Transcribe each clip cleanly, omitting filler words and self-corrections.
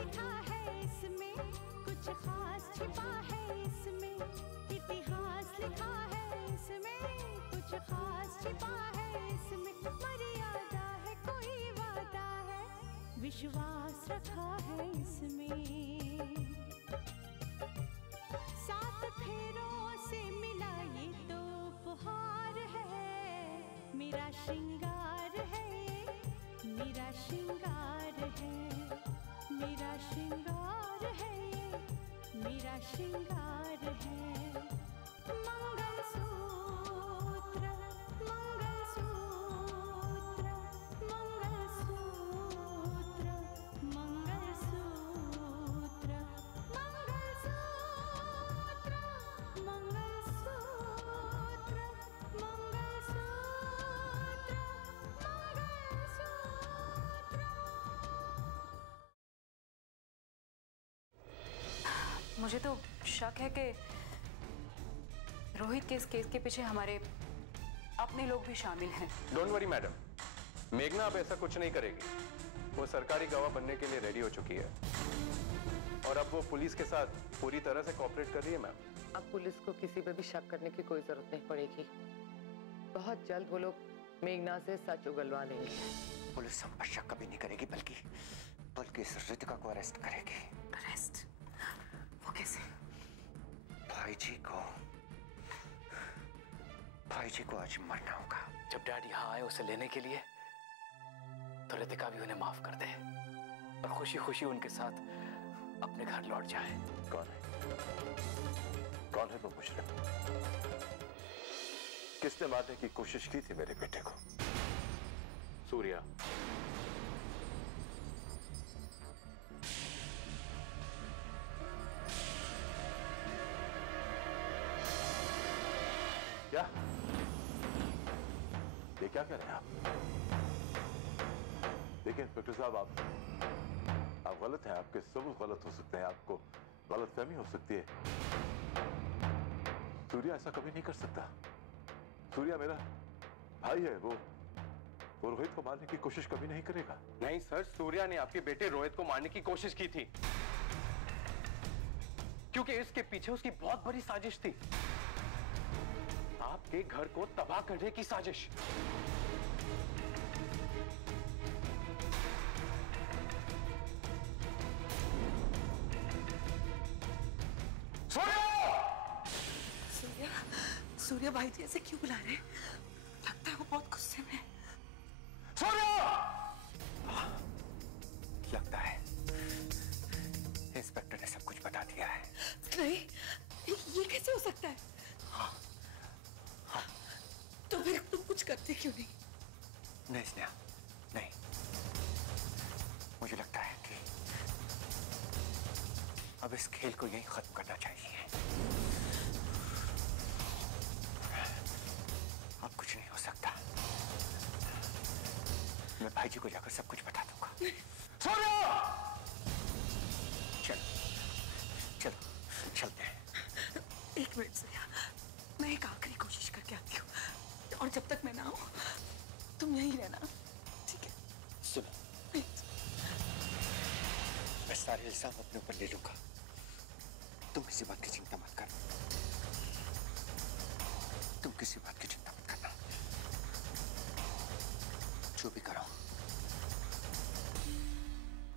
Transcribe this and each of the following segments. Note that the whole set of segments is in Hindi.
लिखा है इसमें, कुछ खास छिपा है इसमें। इतिहास लिखा है इसमें, कुछ खास छिपा है इसमें। मर्यादा है, कोई वादा है, विश्वास रखा है इसमें। सात फेरों से मिला ये तो उपहार है। मेरा श्रृंगार है, मेरा श्रृंगार है, मेरा श्रृंगार है, मेरा श्रृंगार है। मंगलसूत्र, मंगलसूत्र, मंगलसूत्र, मंगलसूत्र, मंगलसूत्र, मंगलसूत्र, मंगलसूत्र। मुझे तो शक है कि रोहित के इस केस के पीछे हमारे अपने लोग भी शामिल हैं। डोंट वरी मैडम, मेघना अब ऐसा कुछ नहीं करेगी। वो सरकारी गवाह बनने के लिए रेडी हो चुकी है और अब वो पुलिस के साथ पूरी तरह से कोऑपरेट कर रही है मैम। अब पुलिस को किसी पे भी शक करने की कोई जरूरत नहीं पड़ेगी। बहुत जल्द वो लोग मेघना से सच उगलवा लेंगे। पुलिस हम पर शक कभी नहीं करेगी, बल्कि इस रितिका को अरेस्ट करेगी। अरेस्ट? वो कैसे? भाई जी को आज मरना होगा। जब डैड यहाँ आए उसे लेने के लिए, तो रितिका भी उन्हें माफ कर दे और खुशी खुशी उनके साथ अपने घर लौट जाए। कौन है वो मुजरिम? किसने मारने की कोशिश की थी मेरे बेटे को? सूर्या। क्या ये क्या कह रहे हैं आप? देखिए इंस्पेक्टर साहब, आप गलत हैं। आपके सबूत गलत हो सकते हैं, आपको गलतफहमी हो सकती है। सूर्या ऐसा कभी नहीं कर सकता। सूर्या मेरा भाई है, वो रोहित को मारने की कोशिश कभी नहीं करेगा। नहीं सर, सूर्या ने आपके बेटे रोहित को मारने की कोशिश की थी, क्योंकि इसके पीछे उसकी बहुत बड़ी साजिश थी, आपके घर को तबाह करने की साजिश। सूर्या भाई जी ऐसे क्यों बुला रहे हैं? लगता है वो बहुत गुस्से में है। लगता है इंस्पेक्टर ने सब कुछ बता दिया है। नहीं, ये कैसे हो सकता है? हाँ। तो फिर तुम कुछ करते क्यों नहीं? नहीं स्नेहा, नहीं। मुझे लगता है कि अब इस खेल को यहीं खत्म करना चाहिए। अब कुछ नहीं हो सकता। मैं भाई जी को जाकर सब कुछ बता दूंगा। चलो चलते हैं। एक मिनट सूर्या, मैं एक आखिरी कोशिश करके आती हूँ, और जब तक मैं ना आऊं तुम यहीं रहना, ठीक है? सुनो, मैं सारे इल्जाम अपने ऊपर ले लूंगा। तुम किसी बात की चिंता मत करना। तुम किसी बात की चिंता मत करना। जो भी करो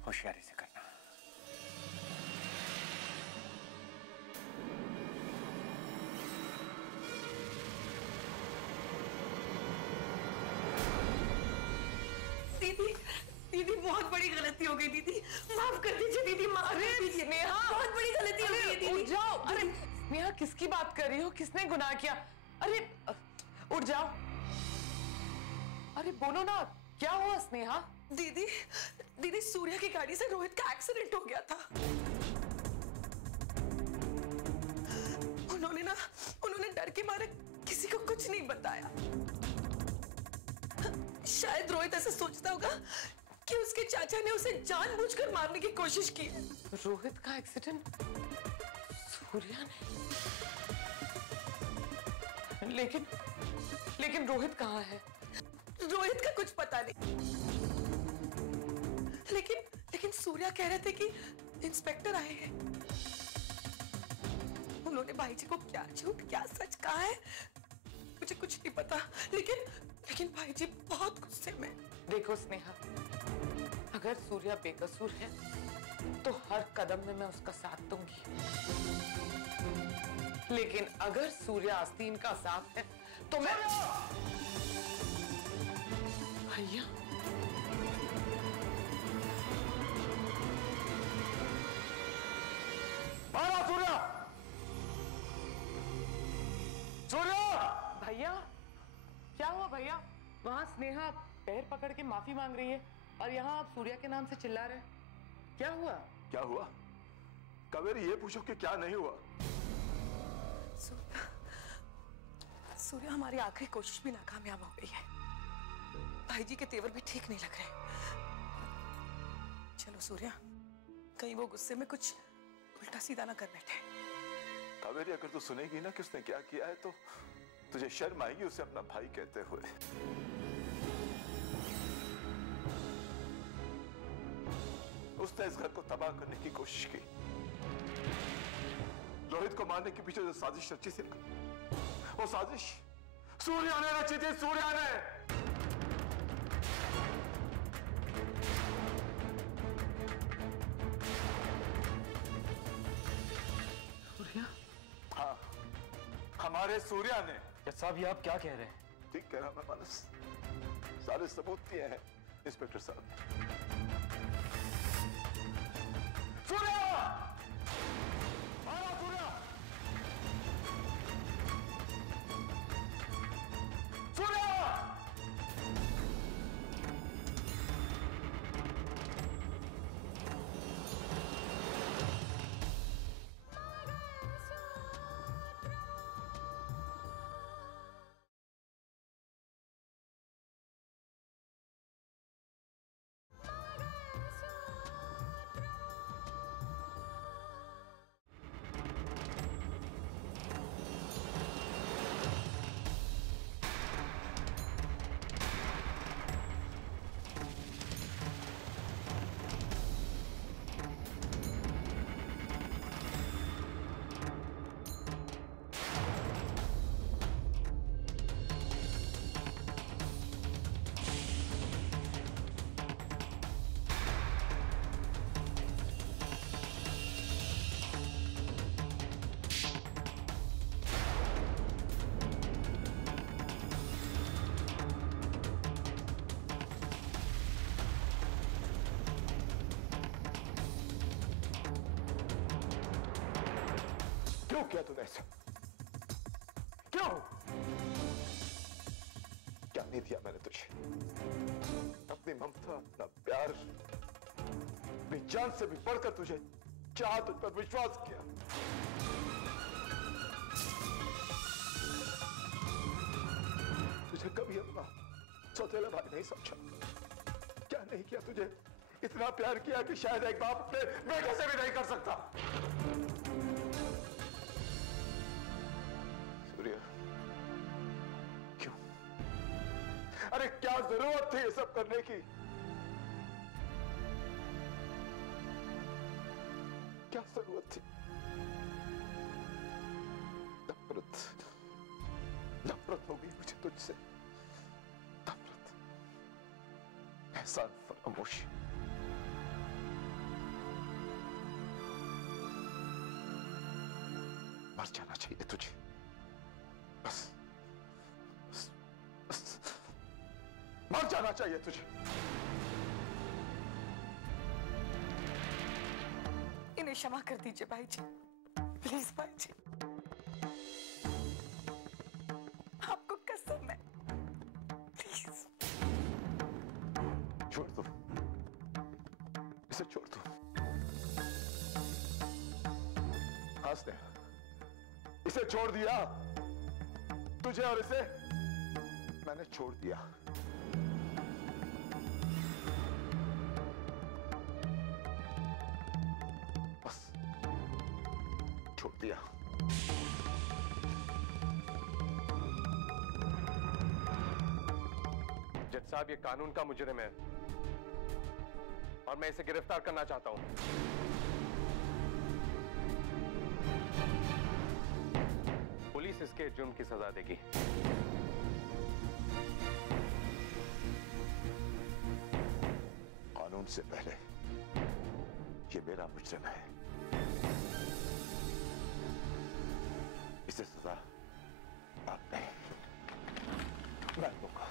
होशियारी से करना। दीदी बहुत बड़ी गलती हो गई दीदी, माफ कर दीजिए दीदी, माफ कर दीजिए। नेहा, बहुत बड़ी गलती हो गई दीदी। उठ जाओ। अरे नेहा, किसकी बात कर रही हो? किसने गुनाह किया? अरे उठ जाओ। अरे बोलो ना, क्या हुआ स्नेहा? दीदी सूर्या की गाड़ी से रोहित का एक्सीडेंट हो गया था। उन्होंने डर के मारे किसी को कुछ नहीं बताया। शायद रोहित ऐसे सोचता होगा कि उसके चाचा ने उसे जानबूझकर मारने की कोशिश की। रोहित का एक्सीडेंट सूर्या ने? लेकिन रोहित कहाँ है? रोहित का कुछ पता नहीं, लेकिन लेकिन सूर्या कह रहे थे कि इंस्पेक्टर आए हैं। उन्होंने भाई जी को क्या झूठ क्या सच कहा है मुझे कुछ नहीं पता, लेकिन भाई जी बहुत गुस्से में। देखो स्नेहा, अगर सूर्या बेकसूर है तो हर कदम में मैं उसका साथ दूंगी, लेकिन अगर सूर्या आस्तीन का साथ है तो मैं। भैया सूर्या! सूर्या! भैया क्या हुआ भैया? वहां स्नेहा पैर पकड़ के माफी मांग रही है और यहाँ आप सूर्या के नाम से चिल्ला रहे हैं। क्या हुआ? क्या हुआ? कावेरी ये पूछो कि क्या नहीं हुआ। सूर्या हमारी आखिरी कोशिश भी नाकामयाब हो गई है। भाई जी के तेवर भी ठीक नहीं लग रहे। चलो सूर्या, कहीं वो गुस्से में कुछ उल्टा सीधा ना कर बैठे। कावेरी, अगर तू सुनेगी ना कि उसने क्या किया है तो तुझे शर्म आएगी उसे अपना भाई कहते हुए। उसने इस घर को तबाह करने की कोशिश की। रोहित को मारने के पीछे जो साजिश रची थी, वो साजिश सूर्या ने रची थी। सूर्या ने। सूर्या? हाँ, हमारे सूर्या ने। साहब, ये आप क्या कह रहे हैं? ठीक कह रहा मैं मानस। सारे सबूत दिए हैं इंस्पेक्टर साहब। सूर्या! आया सूर्या! सूर्या! क्यों किया तूने ऐसा? क्यों? क्या नहीं दिया मैंने तुझे? अपनी ममता, अपना प्यार, अपनी जान से भी बढ़कर तुझे चाह, तुझ पर विश्वास किया। तुझे कभी अपना सौतेला भाई नहीं समझा। क्या नहीं किया तुझे? इतना प्यार किया कि शायद एक बाप अपने बेटे से भी नहीं कर सकता। सूर्या, क्यों? अरे क्या जरूरत थी ये सब करने की? क्या जरूरत थी? नफरत हो गई मुझे तुझसे। नफरत, एहसान फरामोशी। मर जाना चाहिए तुझे। बस मर जाना चाहिए तुझे। इन्हें क्षमा कर दीजिए भाई जी, प्लीज भाई जी, आपको कसम है, प्लीज। छोड़ दो इसे, छोड़ दो। हाँ स्नेहा, इसे छोड़ दिया। तुझे और इसे मैंने छोड़ दिया। बस छोड़ दिया। जज साहब, ये कानून का मुजरिम है और मैं इसे गिरफ्तार करना चाहता हूं। पुलिस इसके जुर्म की सजा देगी। कानून से पहले ये मेरा मुजरिम है, इसे सजा आप नहीं, मैं दूंगा।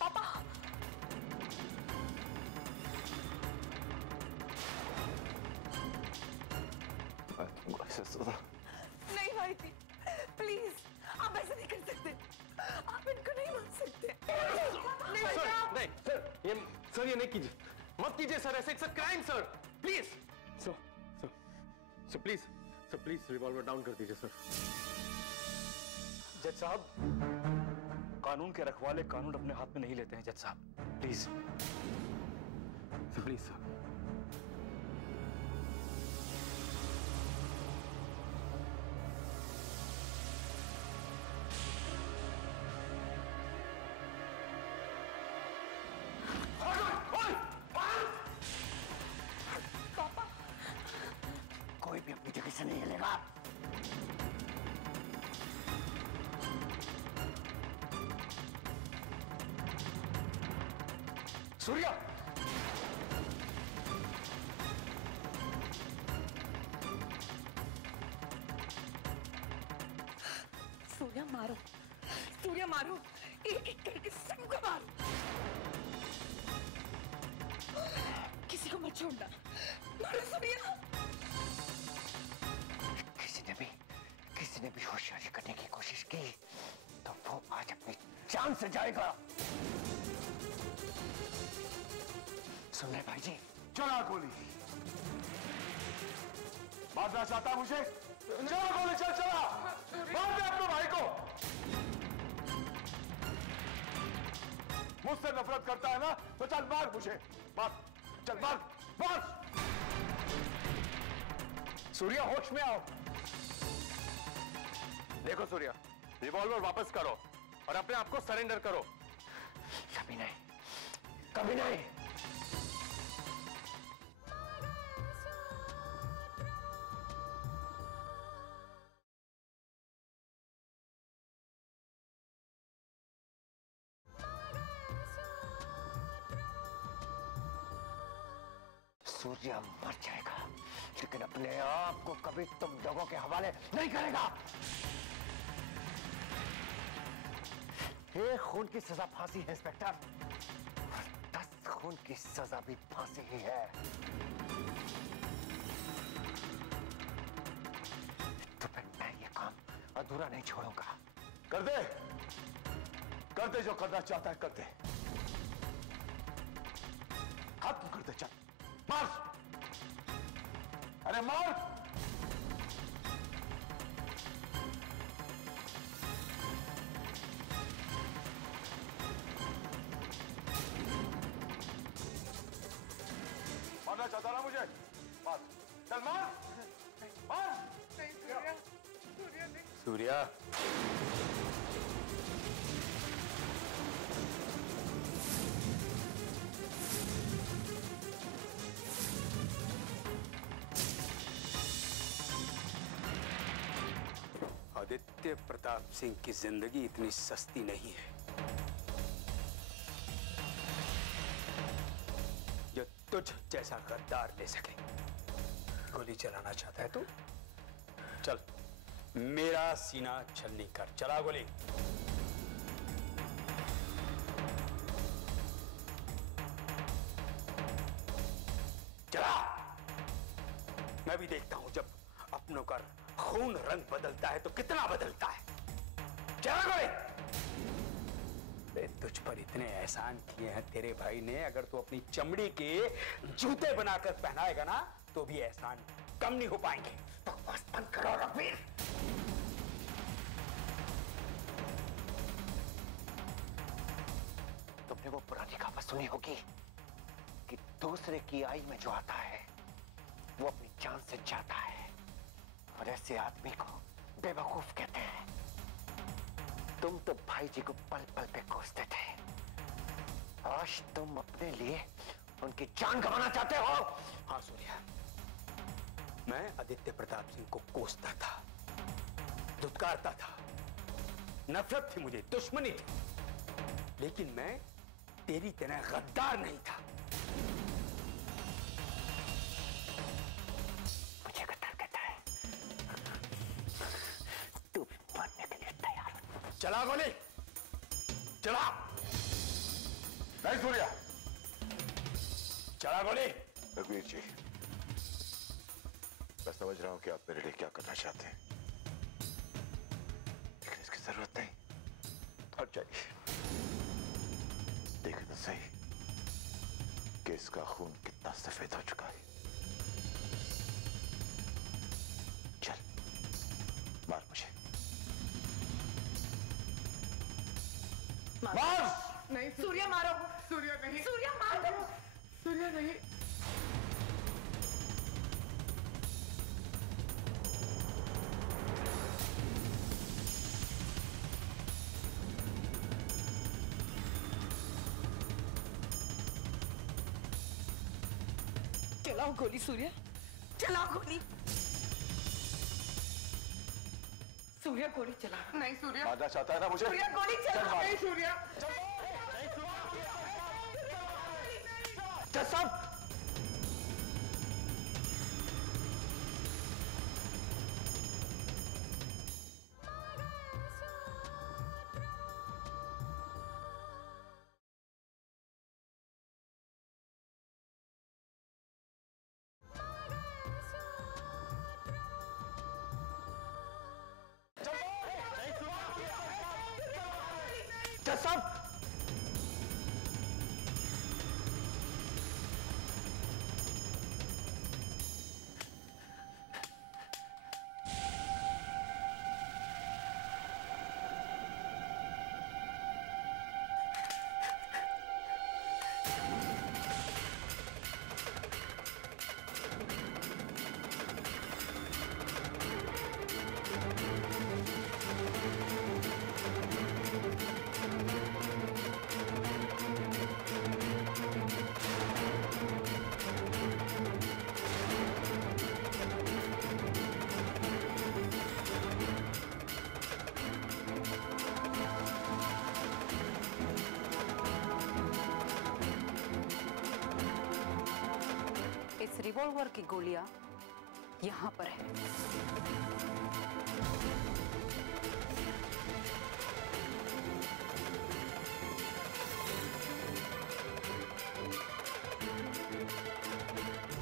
पापा, मैं दूंगा इसे सजा। नहीं भाई जी, प्लीज आप ऐसे नहीं कर सकते, आप इनको नहीं मार सकते। नहीं सर, बेटा। नहीं सर ये नहीं कीजिए, मत कीजिए सर, ऐसे it's a crime sir, please sir please revolver down कर दीजिए सर। जज साहब, कानून के रखवाले कानून अपने हाथ में नहीं लेते हैं जज साहब, प्लीज प्लीज सर। कोई भी अपनी जगह से नहीं हिलेगा। सूर्या, सूर्या मारो, सूर्या मारो, एक एक करके सबको मारो, किसी को मत छोड़ना, मारो सूर्या। किसी ने भी होशियारी करने की कोशिश की तो वो आज अपनी जान से जाएगा। सुन रहे भाई जी? चला गोली। मारना चाहता मुझे? चला गोली, चला मार दे अपने भाई को। मुझसे नफरत करता है ना तो चल मार मुझे, मार, चल मार। सूर्या, होश में आओ। देखो सूर्या, रिवॉल्वर वापस करो और अपने आप को सरेंडर करो। कभी नहीं, कभी नहीं। सूर्या मर जाएगा लेकिन अपने आप को कभी तुम लोगों के हवाले नहीं करेगा। एक खून की सजा फांसी है इंस्पेक्टर, 10 खून की सजा भी फांसी ही है। तो फिर मैं ये काम अधूरा नहीं छोड़ूंगा। कर दे जो करना चाहता है, कर दे, खत्म कर दे, चल मार, अरे मार। मारना चाहता ना मुझे, मार, चल मार, मार। सूर्या, आदित्य प्रताप सिंह की जिंदगी इतनी सस्ती नहीं है जो तुझ जैसा गद्दार ले सके। गोली चलाना चाहता है तू? चल, मेरा सीना छलनी कर, चला गोली। चला। मैं भी देखता हूं जब अपनों का खून रंग बदलता है तो कितना बदलता है। चला गोली। तुझ पर इतने एहसान किए हैं तेरे भाई ने, अगर तू अपनी चमड़ी के जूते बनाकर पहनाएगा ना तो भी एहसान कम नहीं हो पाएंगे। बकवास बंद करो रघुवीर। तुमने वो पुरानी कहावत सुनी होगी कि दूसरे की आई में जो आता है वो अपनी जान से जाता है, और ऐसे आदमी को बेवकूफ कहते हैं। तुम तो भाई जी को पल पल पे कोसते थे, आज तुम अपने लिए उनकी जान गंवाना चाहते हो? हाँ सूर्या, मैं आदित्य प्रताप सिंह को कोसता था, धुतकारता था, नफरत थी मुझे, दुश्मनी थी, लेकिन मैं तेरी तरह गद्दार नहीं था। मुझे गद्दार कहता है? तू भी मरने के लिए तैयार हो? चला गोली, चला। नहीं सूर्या। चला गोली। रघुवीर जी, मैं समझ रहा हूं कि आप मेरे लिए क्या करना चाहते हैं, लेकिन इसकी जरूरत नहीं। हट जाइए। देखिए तो सही कि इसका खून कितना सफेद हो चुका है। चल, मार मुझे, मार। नहीं सूर्या मारो। सूर्या नहीं। सूर्या मार दो। सूर्या नहीं। चलाओ गोली सूर्या, चलाओ गोली। सूर्या गोली चला। नहीं सूर्या। मारना चाहता है ना मुझे? सूर्या गोली चला। नहीं सूर्या। सब सब इस रिवॉल्वर की गोलियां यहां पर है।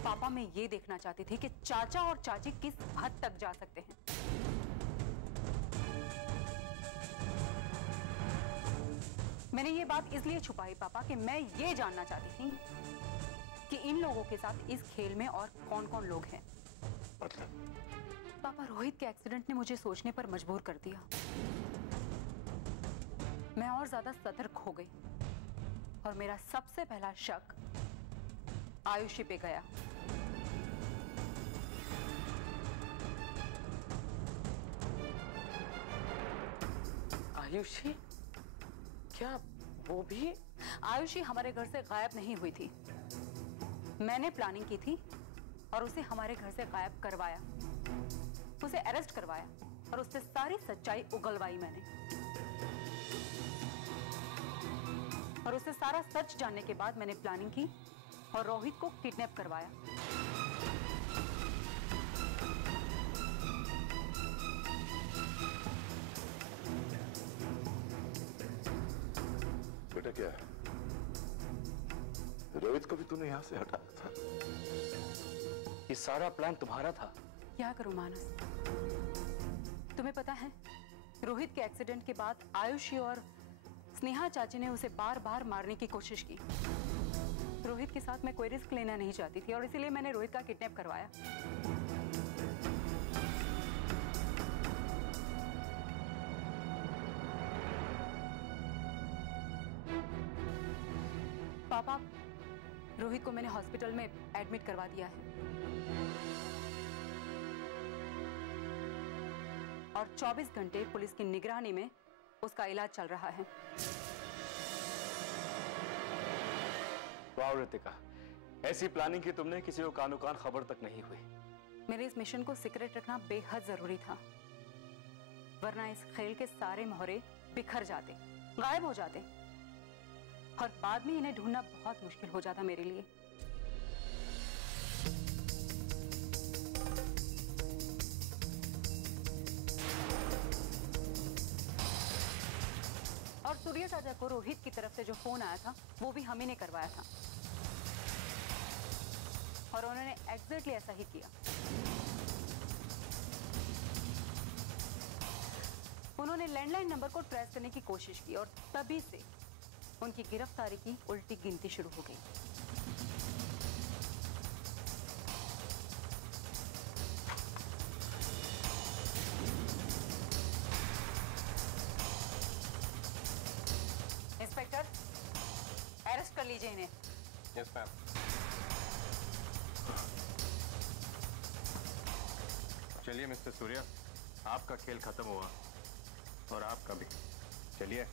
पापा, मैं ये देखना चाहती थी कि चाचा और चाची किस हद तक जा सकते हैं। मैंने ये बात इसलिए छुपाई पापा कि मैं ये जानना चाहती थी कि इन लोगों के साथ इस खेल में और कौन कौन लोग हैं। मतलब? पापा, रोहित के एक्सीडेंट ने मुझे सोचने पर मजबूर कर दिया। मैं और ज्यादा सतर्क हो गई और मेरा सबसे पहला शक आयुषी पे गया। आयुषी? क्या वो भी? आयुषी हमारे घर से गायब नहीं हुई थी। मैंने प्लानिंग की थी और उसे हमारे घर से गायब करवाया, उसे अरेस्ट करवाया और उससे सारी सच्चाई उगलवाई मैंने। और उससे सारा सच जानने के बाद मैंने प्लानिंग की और रोहित को किडनैप करवाया। बेटा क्या है? रोहित को भी तूने यहां से हटाया था? ये सारा प्लान तुम्हारा था? क्या करूं मानस, तुम्हें पता है रोहित के एक्सीडेंट के बाद आयुषी और स्नेहा चाची ने उसे बार बार मारने की कोशिश की। रोहित के साथ मैं कोई रिस्क लेना नहीं चाहती थी और इसीलिए मैंने रोहित का किडनैप करवाया। पापा, रोहित को मैंने हॉस्पिटल में एडमिट करवा दिया है और 24 घंटे पुलिस की निगरानी में उसका इलाज चल रहा है। वाह रितिका, ऐसी प्लानिंग की तुमने, किसी को कानो कान खबर तक नहीं हुई। मेरे इस मिशन को सीक्रेट रखना बेहद जरूरी था, वरना इस खेल के सारे मोहरे बिखर जाते, गायब हो जाते, और बाद में इन्हें ढूंढना बहुत मुश्किल हो जाता मेरे लिए। और सूर्य चाचा को रोहित की तरफ से जो फोन आया था वो भी हम ही ने करवाया था, और उन्होंने एग्जैक्टली ऐसा ही किया। उन्होंने लैंडलाइन नंबर को ट्रेस करने की कोशिश की और तभी से उनकी गिरफ्तारी की उल्टी गिनती शुरू हो गई। इंस्पेक्टर, अरेस्ट कर लीजिए इन्हें। Yes ma'am. चलिए मिस्टर सूर्या, आपका खेल खत्म हुआ और आपका भी। चलिए।